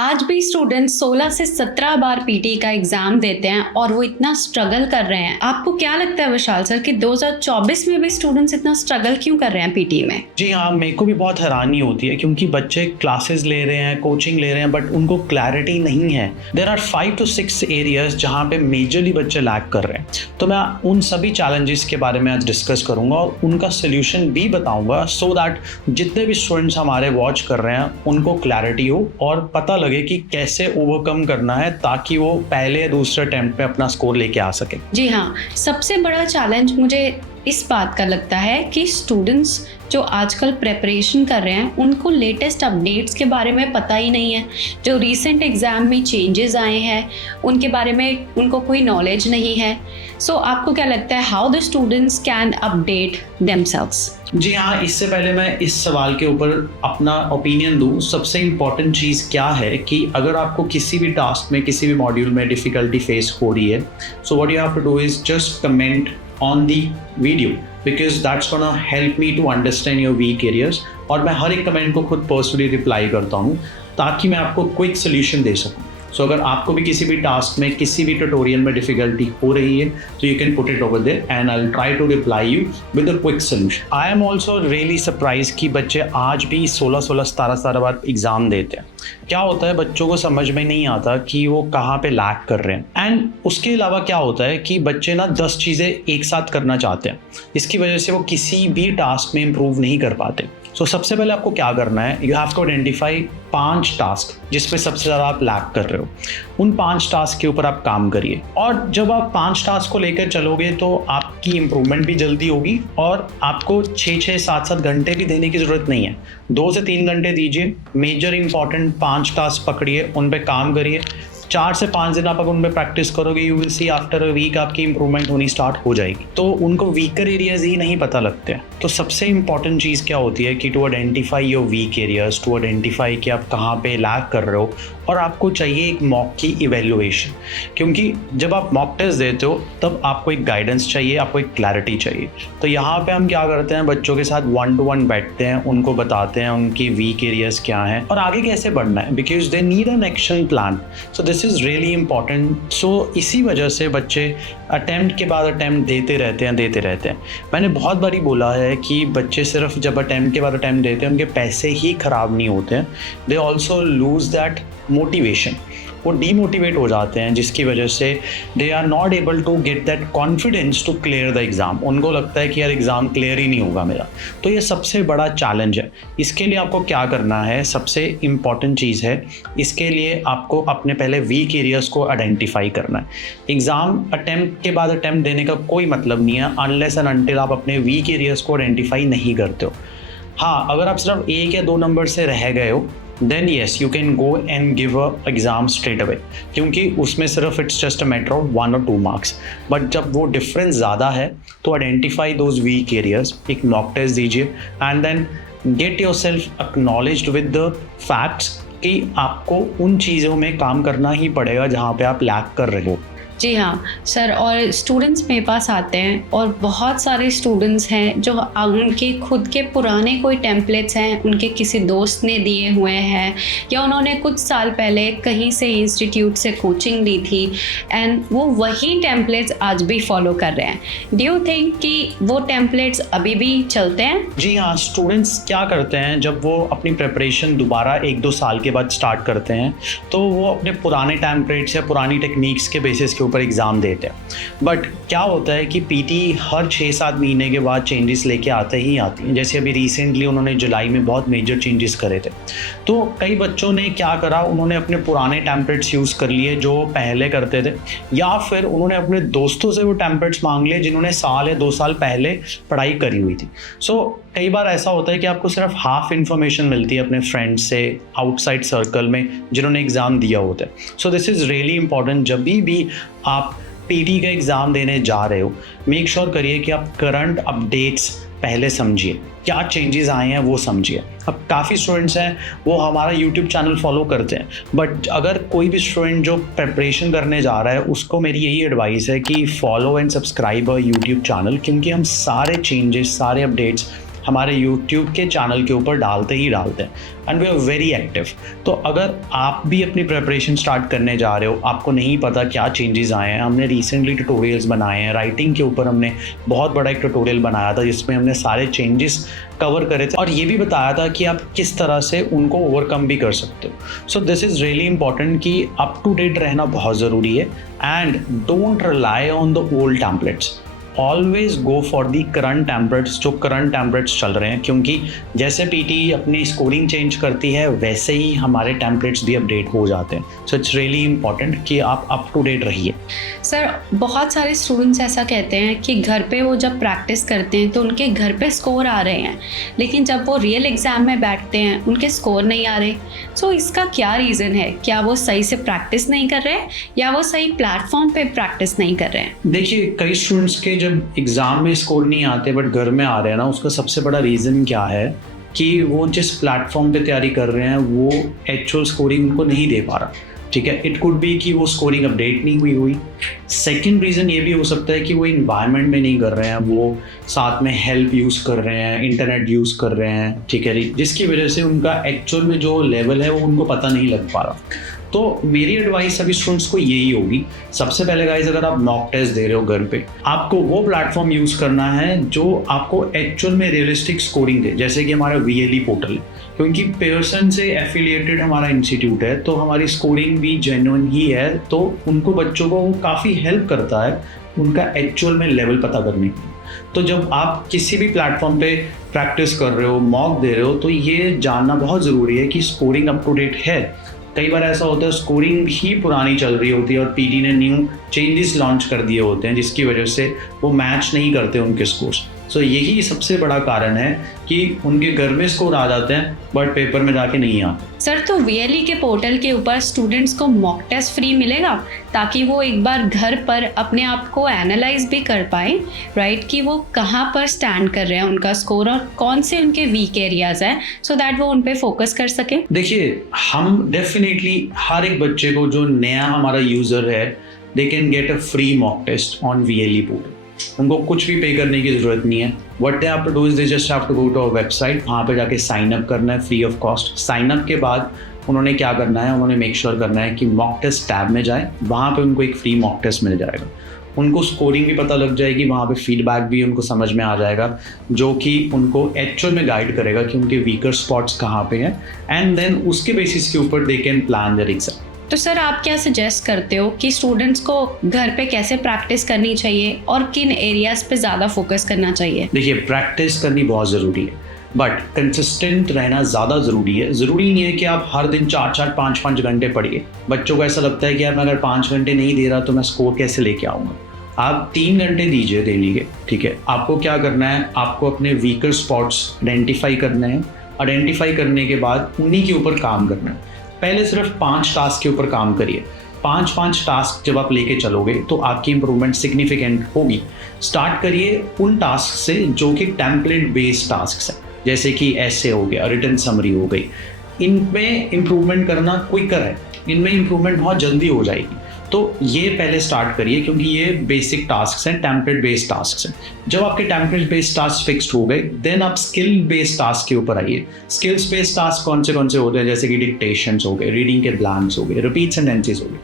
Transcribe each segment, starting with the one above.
आज भी स्टूडेंट्स 16 से 17 बार पीटी का एग्जाम देते हैं और वो इतना स्ट्रगल कर रहे हैं। आपको क्या लगता है विशाल सर कि 2024 में भी स्टूडेंट्स इतना स्ट्रगल क्यों कर रहे हैं पीटी में? जी हाँ, मेरे को भी बहुत हैरानी होती है क्योंकि बच्चे क्लासेस ले रहे हैं, कोचिंग ले रहे हैं, बट उनको क्लैरिटी नहीं है। देयर आर 5 to 6 एरियाज जहाँ पे मेजरली बच्चे लैक कर रहे हैं। तो मैं उन सभी चैलेंजेस के बारे में आज डिस्कस करूंगा और उनका सोल्यूशन भी बताऊंगा, सो दैट जितने भी स्टूडेंट्स हमारे वॉच कर रहे हैं उनको क्लैरिटी हो और पता लगे कि कैसे ओवरकम करना है ताकि वो पहले या दूसरे अटेम्प्ट पे अपना स्कोर लेके आ सके। जी हाँ, सबसे बड़ा चैलेंज मुझे इस बात का लगता है कि स्टूडेंट्स जो आजकल प्रेपरेशन कर रहे हैं उनको लेटेस्ट अपडेट्स के बारे में पता ही नहीं है। जो रीसेंट एग्जाम में चेंजेस आए हैं उनके बारे में उनको कोई नॉलेज नहीं है। सो आपको क्या लगता है how the students can update themselves? जी हाँ, इससे पहले मैं इस सवाल के ऊपर अपना ओपिनियन दूँ। सबसे इम्पॉर्टेंट चीज़ क्या है कि अगर आपको किसी भी टास्क में, किसी भी मॉड्यूल में डिफ़िकल्टी फेस हो रही है, so what you have to do is just comment on the video because that's gonna help me to understand your weak areas। और मैं हर एक कमेंट को खुद पर्सनली रिप्लाई करता हूँ ताकि मैं आपको क्विक सोल्यूशन दे सकूँ। सो अगर आपको भी किसी भी टास्क में, किसी भी ट्यूटोरियल में डिफिकल्टी हो रही है तो you can put it over there and I will try to reply you with a quick solution. I am also really surprise कि बच्चे आज भी 16 बार एग्जाम देते हैं। क्या होता है, बच्चों को समझ में नहीं आता कि वो कहाँ पे लैक कर रहे हैं। एंड उसके अलावा क्या होता है कि बच्चे ना 10 चीज़ें एक साथ करना चाहते हैं, इसकी वजह से वो किसी भी टास्क में इम्प्रूव नहीं कर पाते। सो सबसे पहले आपको क्या करना है, you have to identify 5 task जिसमें सबसे ज़्यादा आप लैक कर रहे हो। उन 5 टास्क के ऊपर आप काम करिए और जब आप 5 टास्क को लेकर चलोगे तो आपकी इम्प्रूवमेंट भी जल्दी होगी और आपको 6-6, 7-7 घंटे भी देने की ज़रूरत नहीं है। 2 से 3 घंटे दीजिए, मेजर इंपॉर्टेंट 5 टास्क पकड़िए, उन पर काम करिए। 4 से 5 दिन आप अगर उन पर प्रैक्टिस करोगे, you will see after a week आपकी इंप्रूवमेंट होनी स्टार्ट हो जाएगी। तो उनको वीकर एरियाज ही नहीं पता लगते हैं। तो सबसे इंपॉर्टेंट चीज़ क्या होती है कि to identify your weak areas, to identify कि आप कहाँ पे लैक कर रहे हो, और आपको चाहिए एक मॉक की इवेल्युएशन। क्योंकि जब आप मॉक टेस्ट देते हो तब आपको एक गाइडेंस चाहिए, आपको एक क्लैरिटी चाहिए। तो यहाँ पे हम क्या करते हैं, बच्चों के साथ 1-to-1 बैठते हैं, उनको बताते हैं उनकी वीक एरियाज क्या हैं और आगे कैसे बढ़ना है, because they need an action plan. So this is really important. So इसी वजह से बच्चे अटैम्प्ट के बाद अटैम्प्ट देते रहते हैं। मैंने बहुत बारी बोला है कि बच्चे सिर्फ जब अटैम्प्ट के बाद अटैम्प्ट देते हैं उनके पैसे ही ख़राब नहीं होते हैं, they also lose that motivation. वो डीमोटिवेट हो जाते हैं जिसकी वजह से they are not able to get that confidence to clear the exam. उनको लगता है कि यार एग्ज़ाम क्लियर ही नहीं होगा मेरा। तो ये सबसे बड़ा चैलेंज है। इसके लिए आपको क्या करना है, सबसे इम्पॉर्टेंट चीज़ है, इसके लिए आपको अपने पहले वीक एरियाज़ को आइडेंटिफाई करना है। एग्ज़ाम अटैम्प्ट के बाद अटैम्प्ट देने का कोई मतलब नहीं है अनलेस एंड अनटिल आप अपने वीक एरियाज़ को आइडेंटिफाई नहीं करते हो। हाँ, अगर आप सिर्फ 1 या 2 नंबर से रह गए हो then yes you can go and give a exam straight away, क्योंकि उसमें सिर्फ it's just a matter of 1 or 2 marks। But जब वो डिफरेंस ज़्यादा है तो आइडेंटिफाई दोज वीक एरियाज, एक मॉक टेस्ट दीजिए and then get yourself acknowledged with the facts कि आपको उन चीज़ों में काम करना ही पड़ेगा जहाँ पे आप लैक कर रहे हो। जी हाँ सर, और स्टूडेंट्स मेरे पास आते हैं और बहुत सारे स्टूडेंट्स हैं जो उनके खुद के पुराने कोई टेम्पलेट्स हैं, उनके किसी दोस्त ने दिए हुए हैं या उन्होंने कुछ साल पहले कहीं से इंस्टीट्यूट से कोचिंग ली थी एंड वो वही टेम्पलेट्स आज भी फॉलो कर रहे हैं। डू यू थिंक कि वो टेम्पलेट्स अभी भी चलते हैं? जी हाँ, स्टूडेंट्स क्या करते हैं जब वो अपनी प्रिपरेशन दोबारा 1-2 साल के बाद स्टार्ट करते हैं तो वो अपने पुराने टेम्पलेट्स या पुरानी टेक्निक्स के बेसिस के ऊपर एग्ज़ाम देते हैं। बट क्या होता है कि पीटी हर 6-7 महीने के बाद चेंजेस लेके आते ही आती हैं। जैसे अभी रिसेंटली उन्होंने जुलाई में बहुत मेजर चेंजेस करे थे। तो कई बच्चों ने क्या करा, उन्होंने अपने पुराने टेम्पलेट्स यूज़ कर लिए जो पहले करते थे, या फिर उन्होंने अपने दोस्तों से वो टेम्पलेट्स मांग लिए जिन्होंने साल या 2 साल पहले पढ़ाई करी हुई थी। सो कई बार ऐसा होता है कि आपको सिर्फ हाफ इन्फॉर्मेशन मिलती है अपने फ्रेंड्स से, आउटसाइड सर्कल में जिन्होंने एग्ज़ाम दिया होता है। So this is really important. जब भी आप पीटी का एग्ज़ाम देने जा रहे हो, मेक श्योर करिए कि आप करंट अपडेट्स पहले समझिए, क्या चेंजेस आए हैं वो समझिए। अब काफ़ी स्टूडेंट्स हैं वो हमारा यूट्यूब चैनल फॉलो करते हैं, बट अगर कोई भी स्टूडेंट जो प्रिपरेशन करने जा रहा है उसको मेरी यही एडवाइस है कि follow and subscribe a YouTube channel, क्योंकि हम सारे चेंजेस, सारे अपडेट्स हमारे यूट्यूब के चैनल के ऊपर डालते ही डालते हैं and we are very active. तो अगर आप भी अपनी प्रिपरेशन स्टार्ट करने जा रहे हो, आपको नहीं पता क्या चेंजेस आए हैं, हमने रिसेंटली ट्यूटोरियल्स बनाए हैं, राइटिंग के ऊपर हमने बहुत बड़ा एक ट्यूटोरियल बनाया था जिसमें हमने सारे चेंजेस कवर करे थे और ये भी बताया था कि आप किस तरह से उनको ओवरकम भी कर सकते हो। सो दिस इज़ रियली इंपॉर्टेंट कि अप टू डेट रहना बहुत ज़रूरी है and don't rely on the old templates, always go for the current templates, जो करंट टेम्पलेट्स चल रहे हैं, क्योंकि जैसे पीटी अपनी स्कोरिंग चेंज करती है वैसे ही हमारे टेम्पलेट्स भी अपडेट हो जाते हैं। सो इट्स रियली इंपॉर्टेंट कि आप अप टू डेट रहिए। सर बहुत सारे स्टूडेंट्स ऐसा कहते हैं कि घर पे वो जब प्रैक्टिस करते हैं तो उनके घर पे स्कोर आ रहे हैं, लेकिन जब वो रियल एग्ज़ाम में बैठते हैं उनके स्कोर नहीं आ रहे। सो इसका क्या रीज़न है? क्या वो सही से प्रैक्टिस नहीं कर रहे हैं या वो सही प्लेटफॉर्म पे प्रैक्टिस नहीं कर रहे हैं? देखिए, कई स्टूडेंट्स के जब एग्ज़ाम में स्कोर नहीं आते बट घर में आ रहे हैं ना, उसका सबसे बड़ा रीज़न क्या है कि वो जिस प्लेटफॉर्म पे तैयारी कर रहे हैं वो एक्चुअल स्कोरिंग उनको नहीं दे पा रहा। ठीक है, इट कुड बी कि वो स्कोरिंग अपडेट नहीं हुई। सेकंड रीज़न ये भी हो सकता है कि वो इन्वायरमेंट में नहीं कर रहे हैं, वो साथ में हेल्प यूज़ कर रहे हैं, इंटरनेट यूज़ कर रहे हैं, ठीक है, जिसकी वजह से उनका एक्चुअल में जो लेवल है वो उनको पता नहीं लग पा रहा। तो मेरी एडवाइस सभी स्टूडेंट्स को यही होगी, सबसे पहले गाइस अगर आप मॉक टेस्ट दे रहे हो घर पे, आपको वो प्लेटफॉर्म यूज़ करना है जो आपको एक्चुअल में रियलिस्टिक स्कोरिंग दे, जैसे कि हमारा VLE पोर्टल, क्योंकि पेयरसन से एफिलिएटेड हमारा इंस्टीट्यूट है तो हमारी स्कोरिंग भी जेन्युइन ही है, तो उनको बच्चों को काफ़ी हेल्प करता है उनका एक्चुअल में लेवल पता करने की। तो जब आप किसी भी प्लेटफॉर्म पे प्रैक्टिस कर रहे हो, मॉक दे रहे हो, तो ये जानना बहुत ज़रूरी है कि स्कोरिंग अप टू डेट है। कई बार ऐसा होता है स्कोरिंग ही पुरानी चल रही होती है और पीटी ने न्यू चेंजेस लॉन्च कर दिए होते हैं जिसकी वजह से वो मैच नहीं करते उनके स्कोर्स। सो यही सबसे बड़ा कारण है कि उनके घर में स्कोर आ जाते हैं बट पेपर में जाके नहीं आते। सर तो VLE के पोर्टल के ऊपर स्टूडेंट्स को मॉक टेस्ट फ्री मिलेगा ताकि वो एक बार घर पर अपने आप को एनालाइज भी कर पाए, राइट, कि वो कहाँ पर स्टैंड कर रहे हैं उनका स्कोर और कौन से उनके वीक एरियाज हैं, सो दैट वो उन पे फोकस कर सके। देखिए, हम डेफिनेटली हर एक बच्चे को जो नया हमारा यूज़र है they can get a free mock test on VLE portal. उनको कुछ भी पे करने की ज़रूरत नहीं है। What they have to do is they just have to go to our website, वहाँ पे जाके साइन अप करना है free of cost. Sign up के बाद उन्होंने क्या करना है, उन्होंने मेक श्योर करना है कि मॉक टेस्ट टैब में जाए, वहाँ पे उनको एक फ्री मॉक टेस्ट मिल जाएगा। उनको स्कोरिंग भी पता लग जाएगी, वहाँ पे फीडबैक भी उनको समझ में आ जाएगा जो कि उनको एक्चुअल में गाइड करेगा कि उनके वीकर स्पॉट्स कहाँ पे हैं एंड देन उसके बेसिस के ऊपर they can plan their exam. तो सर आप क्या सजेस्ट करते हो कि स्टूडेंट्स को घर पे कैसे प्रैक्टिस करनी चाहिए और किन एरियाज पे ज़्यादा फोकस करना चाहिए? देखिए, प्रैक्टिस करनी बहुत ज़रूरी है बट कंसिस्टेंट रहना ज़्यादा ज़रूरी है। ज़रूरी नहीं है कि आप हर दिन 4-4, 5-5 घंटे पढ़िए। बच्चों को ऐसा लगता है कि यार मैं अगर 5 घंटे नहीं दे रहा तो मैं स्कोर कैसे लेके आऊँगा। आप 3 घंटे दीजिए डेली के, ठीक है। आपको क्या करना है, आपको अपने वीकर स्पॉट्स आइडेंटिफाई करने हैं। आइडेंटिफाई करने के बाद उन्हीं के ऊपर काम करना है। पहले सिर्फ 5 टास्क के ऊपर काम करिए। 5-5 टास्क जब आप लेके चलोगे तो आपकी इंप्रूवमेंट सिग्निफिकेंट होगी। स्टार्ट करिए उन टास्क से जो कि टेम्पलेट बेस्ड टास्क हैं, जैसे कि ऐसे हो गया, रिटन समरी हो गई। इनमें इंप्रूवमेंट करना क्विकर है, इनमें इंप्रूवमेंट बहुत जल्दी हो जाएगी। तो ये पहले स्टार्ट करिए क्योंकि ये बेसिक टास्क हैं, टेम्पलेट बेस्ड टास्क हैं। जब आपके टेम्पलेट बेस्ड टास्क फिक्स्ड हो गए देन आप स्किल बेस्ड टास्क के ऊपर आइए। स्किल्स बेस्ड टास्क कौन से होते हैं, जैसे कि डिक्टेशंस हो गए, रीडिंग के ब्लैंक्स हो गए, रिपीट सेंटेंसेस हो गए,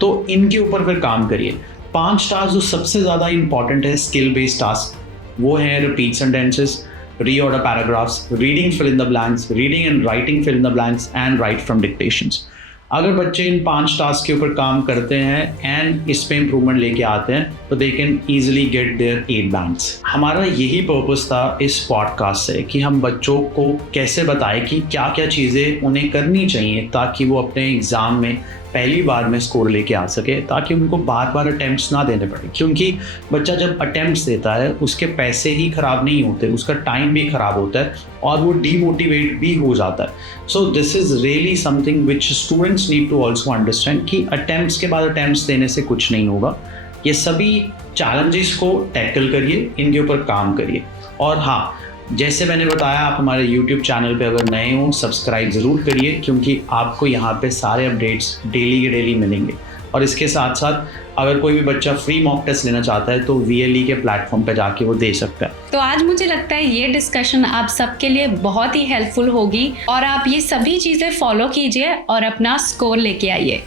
तो इनके ऊपर फिर काम करिए। 5 टास्क जो सबसे ज़्यादा इंपॉर्टेंट है स्किल बेस्ड टास्क, वो है repeat sentences, reorder paragraphs, reading fill in the blanks, reading and writing fill in the blanks and write from dictations। अगर बच्चे इन 5 टास्क के ऊपर काम करते हैं एंड इस पे इम्प्रूवमेंट लेके आते हैं तो they can easily get their 8 bands. हमारा यही पर्पस था इस पॉडकास्ट से कि हम बच्चों को कैसे बताएं कि क्या क्या चीज़ें उन्हें करनी चाहिए ताकि वो अपने एग्ज़ाम में पहली बार में स्कोर लेके आ सके, ताकि उनको बार बार अटेम्प्ट्स ना देने पड़े। क्योंकि बच्चा जब अटेम्प्ट्स देता है उसके पैसे ही ख़राब नहीं होते, उसका टाइम भी ख़राब होता है और वो डीमोटिवेट भी हो जाता है। So this is really something which students need to also understand कि अटेम्प्ट्स के बाद अटेम्प्ट्स देने से कुछ नहीं होगा। ये सभी चैलेंजेस को टैकल करिए, इनके ऊपर काम करिए। और हाँ, जैसे मैंने बताया, आप हमारे YouTube चैनल पे अगर नए हो सब्सक्राइब ज़रूर करिए क्योंकि आपको यहाँ पे सारे अपडेट्स डेली के डेली मिलेंगे। और इसके साथ साथ अगर कोई भी बच्चा फ्री मॉक टेस्ट लेना चाहता है तो VLE के प्लेटफॉर्म पे जाके वो दे सकता है। तो आज मुझे लगता है ये डिस्कशन आप सबके लिए बहुत ही हेल्पफुल होगी और आप ये सभी चीज़ें फॉलो कीजिए और अपना स्कोर लेके आइए।